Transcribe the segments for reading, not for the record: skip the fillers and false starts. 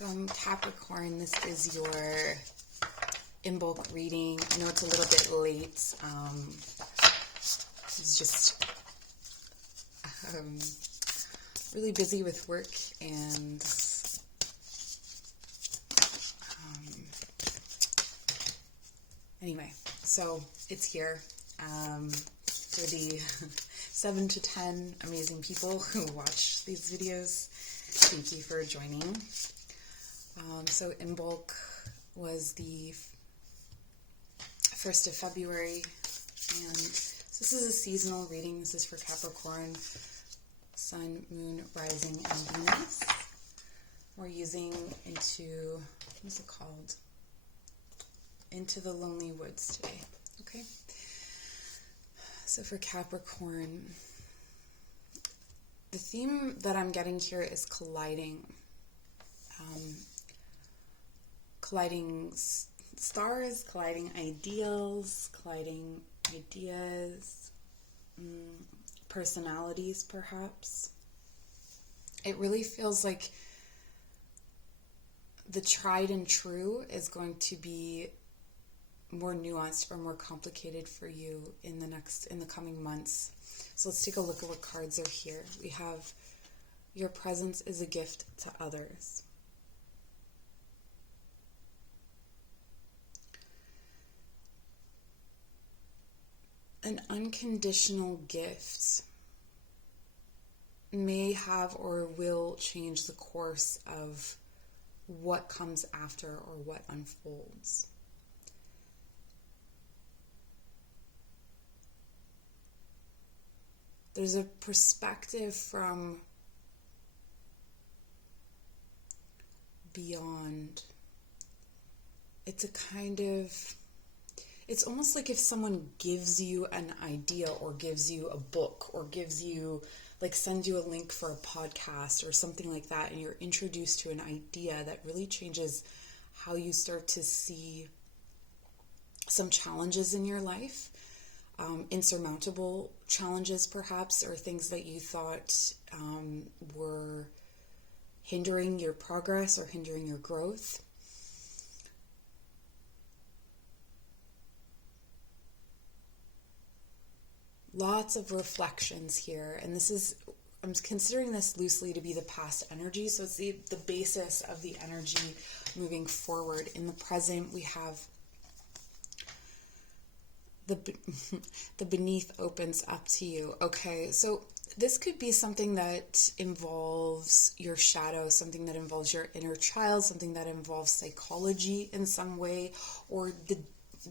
Welcome, Capricorn. This is your Imbolc reading. I know it's a little bit late. I was just really busy with work and anyway, so it's here for the 7 to 10 amazing people who watch these videos. Thank you for joining. So Imbolc was the 1st of February, and this is a seasonal reading. This is for Capricorn Sun, Moon, Rising, and Venus. We're using what's it called? Into the Lonely Woods today. Okay. So for Capricorn, the theme that I'm getting here is colliding. Colliding stars, colliding ideals, colliding ideas, personalities perhaps. It really feels like the tried and true is going to be more nuanced or more complicated for you in the coming months. So let's take a look at what cards are here. We have your presence is a gift to others. An unconditional gift may have or will change the course of what comes after or what unfolds. There's a perspective from beyond. It's almost like if someone gives you an idea or gives you a book or sends you a link for a podcast or something like that, and you're introduced to an idea that really changes how you start to see some challenges in your life, insurmountable challenges perhaps, or things that you thought were hindering your progress or hindering your growth. Lots of reflections here, and I'm considering this loosely to be the past energy, so it's the basis of the energy moving forward. In the present, we have the beneath opens up to you. Okay, so this could be something that involves your shadow, something that involves your inner child, something that involves psychology in some way, or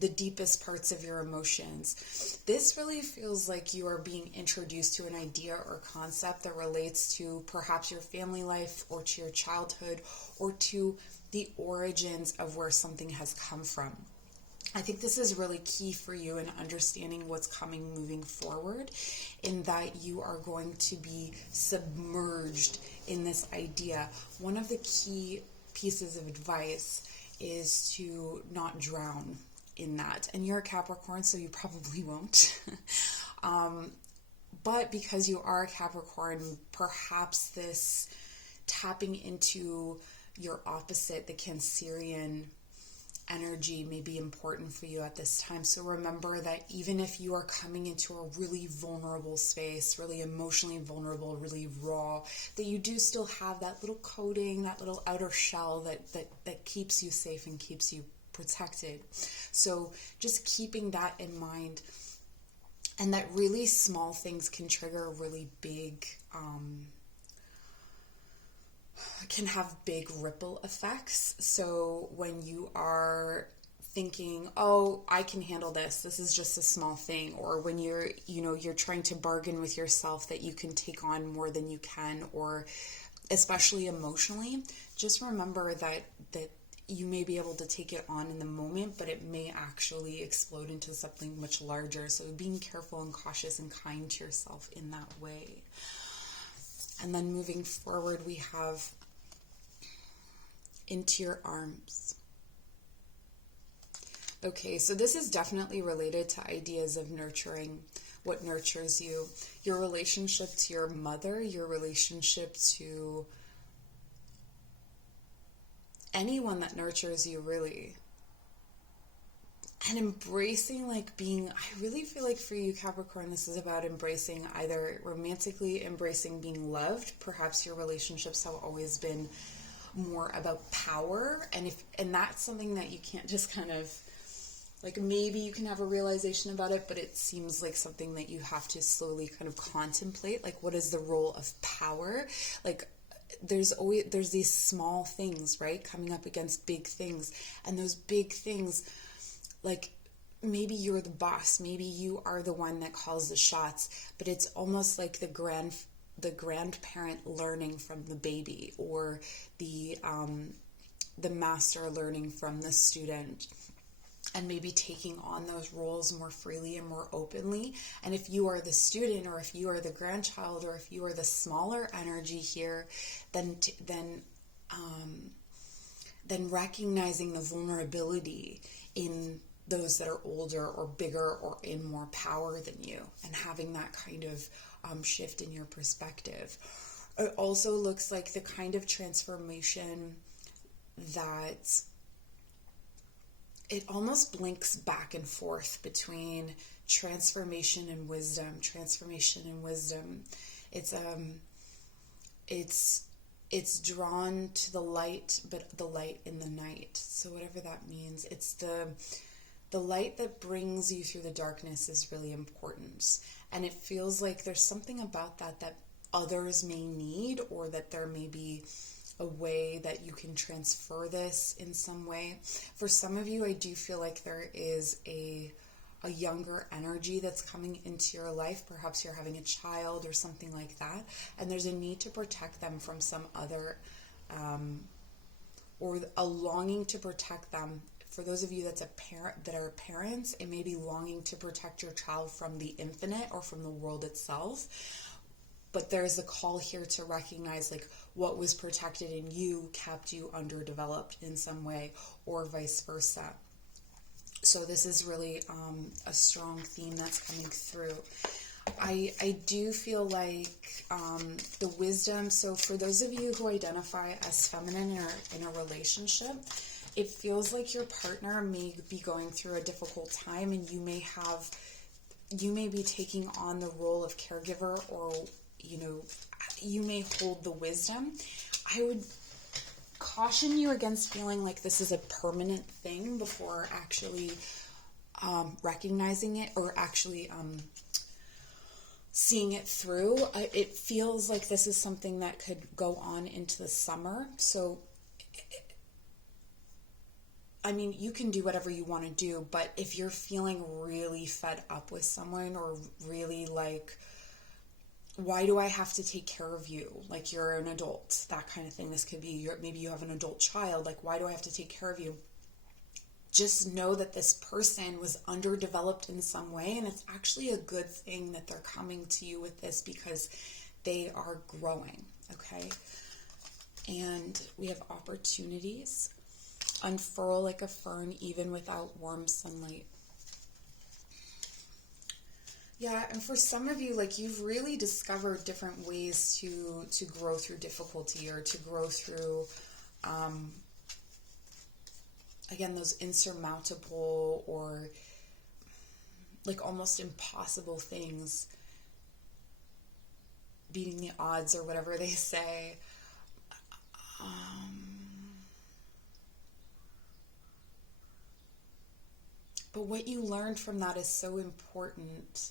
the deepest parts of your emotions. This really feels like you are being introduced to an idea or concept that relates to perhaps your family life or to your childhood or to the origins of where something has come from. I think this is really key for you in understanding what's coming moving forward, in that you are going to be submerged in this idea. One of the key pieces of advice is to not drown in that. And you're a Capricorn, so you probably won't. But because you are a Capricorn, perhaps this tapping into your opposite, the Cancerian energy, may be important for you at this time. So remember that even if you are coming into a really vulnerable space, really emotionally vulnerable, really raw, that you do still have that little coating, that little outer shell that keeps you safe and keeps you protected. So just keeping that in mind, and that really small things can trigger really big, can have big ripple effects. So when you are thinking, oh, I can handle this is just a small thing, or when you're trying to bargain with yourself that you can take on more than you can, or especially emotionally, just remember that you may be able to take it on in the moment, but it may actually explode into something much larger. So being careful and cautious and kind to yourself in that way. And then moving forward, we have into your arms. Okay, so this is definitely related to ideas of nurturing, what nurtures you, your relationship to your mother, your relationship to anyone that nurtures you, really. And embracing, like, being, I really feel like for you, Capricorn, this is about embracing, either romantically embracing being loved. Perhaps your relationships have always been more about power, and that's something that you can't just kind of, like, maybe you can have a realization about it, but it seems like something that you have to slowly kind of contemplate. Like, what is the role of power? Like, there's these small things, right, coming up against big things, and those big things, like, maybe you're the boss, maybe you are the one that calls the shots, but it's almost like the grandparent learning from the baby, or the master learning from the student, and maybe taking on those roles more freely and more openly. And if you are the student, or if you are the grandchild, or if you are the smaller energy here, then recognizing the vulnerability in those that are older or bigger or in more power than you, and having that kind of shift in your perspective. It also looks like the kind of transformation that it almost blinks back and forth between transformation and wisdom. It's drawn to the light, but the light in the night. So whatever that means, it's the light that brings you through the darkness is really important. And it feels like there's something about that others may need, or that there may be a way that you can transfer this in some way. For some of you, I do feel like there is a younger energy that's coming into your life. Perhaps you're having a child or something like that, and there's a need to protect them from some other, or a longing to protect them. For those of you that are parents, it may be longing to protect your child from the infinite or from the world itself. But there's a call here to recognize, like, what was protected in you kept you underdeveloped in some way, or vice versa. So this is really a strong theme that's coming through. I do feel like the wisdom, so for those of you who identify as feminine or in a relationship, it feels like your partner may be going through a difficult time, and you may be taking on the role of caregiver, or, you may hold the wisdom. I would caution you against feeling like this is a permanent thing before actually recognizing it, or actually seeing it through. It feels like this is something that could go on into the summer. So I mean, you can do whatever you want to do, but if you're feeling really fed up with someone, or really like, why do I have to take care of you? Like, you're an adult, that kind of thing. This could be, maybe you have an adult child. Like, why do I have to take care of you? Just know that this person was underdeveloped in some way, and it's actually a good thing that they're coming to you with this, because they are growing, okay? And we have opportunities. Unfurl like a fern, even without warm sunlight. Yeah, and for some of you, like, you've really discovered different ways to grow through difficulty, or to grow through, again, those insurmountable or like almost impossible things, beating the odds, or whatever they say. But what you learned from that is so important.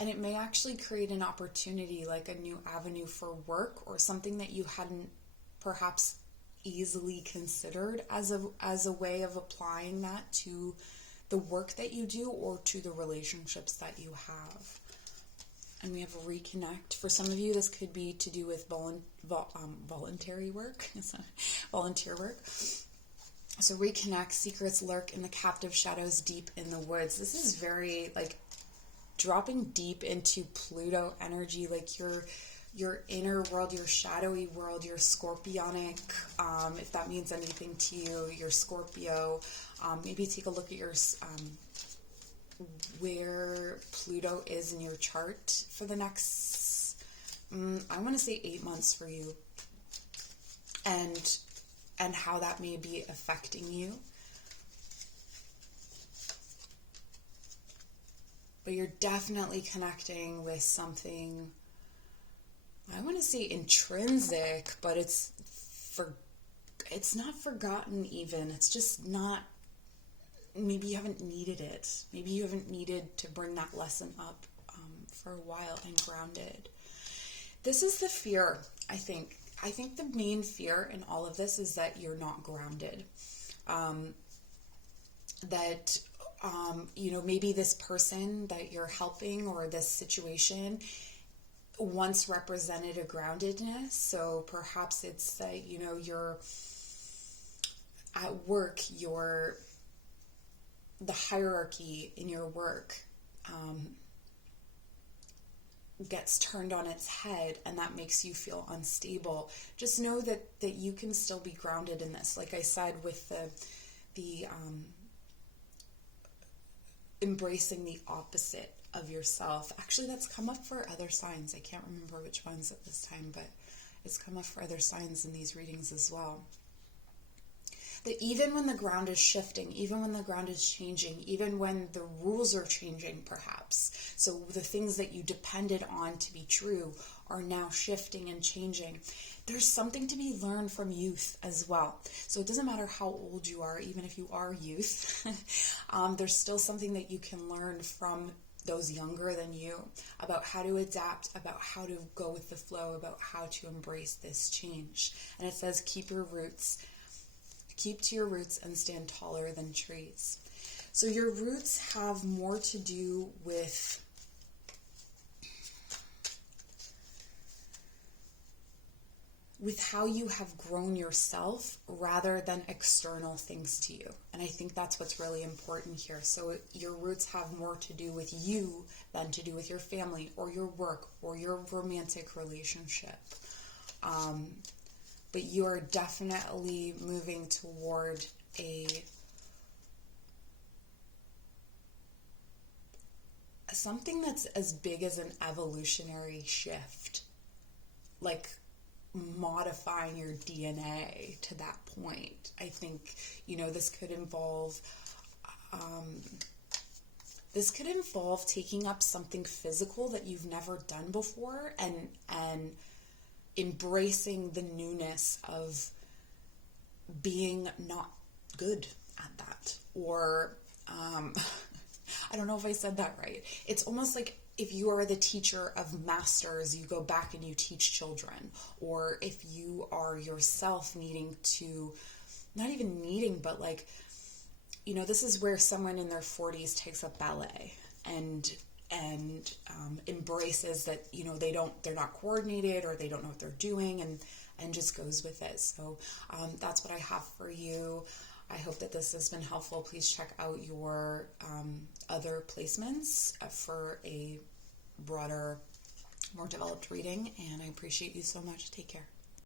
And it may actually create an opportunity, like a new avenue for work, or something that you hadn't perhaps easily considered as a way of applying that to the work that you do, or to the relationships that you have. And we have a reconnect. For some of you, this could be to do with voluntary work, volunteer work. So reconnect, secrets lurk in the captive shadows deep in the woods. This is very, like, dropping deep into Pluto energy, like your inner world, your shadowy world, your scorpionic, if that means anything to you, your Scorpio. Maybe take a look at your where Pluto is in your chart for the next, I want to say 8 months for you. And and how that may be affecting you. But you're definitely connecting with something, I want to say intrinsic, but it's not forgotten even. It's just not, maybe you haven't needed it. Maybe you haven't needed to bring that lesson up for a while and ground it. This is the fear, I think. I think the main fear in all of this is that you're not grounded. Maybe this person that you're helping or this situation once represented a groundedness. So perhaps it's that, you're at work, the hierarchy in your work gets turned on its head, and that makes you feel unstable. Just know that you can still be grounded in this. Like I said, with the embracing the opposite of yourself. Actually, that's come up for other signs. I can't remember which ones at this time, but it's come up for other signs in these readings as well. That even when the ground is shifting, even when the ground is changing, even when the rules are changing perhaps, so the things that you depended on to be true are now shifting and changing, there's something to be learned from youth as well. So it doesn't matter how old you are, even if you are youth, there's still something that you can learn from those younger than you about how to adapt, about how to go with the flow, about how to embrace this change. And it says, keep to your roots and stand taller than trees. So your roots have more to do with how you have grown yourself rather than external things to you. And I think that's what's really important here. So your roots have more to do with you than to do with your family or your work or your romantic relationship. But you are definitely moving toward something that's as big as an evolutionary shift, like modifying your DNA to that point. I think, this could involve taking up something physical that you've never done before and embracing the newness of being not good at that. Or, I don't know if I said that right. It's almost like if you are the teacher of masters, you go back and you teach children. Or if you are yourself needing to, not even needing, but this is where someone in their 40s takes up ballet and embraces that, they're not coordinated or they don't know what they're doing and just goes with it. So that's what I have for you. I hope that this has been helpful. Please check out your other placements for a broader, more developed reading, and I appreciate you so much. Take care.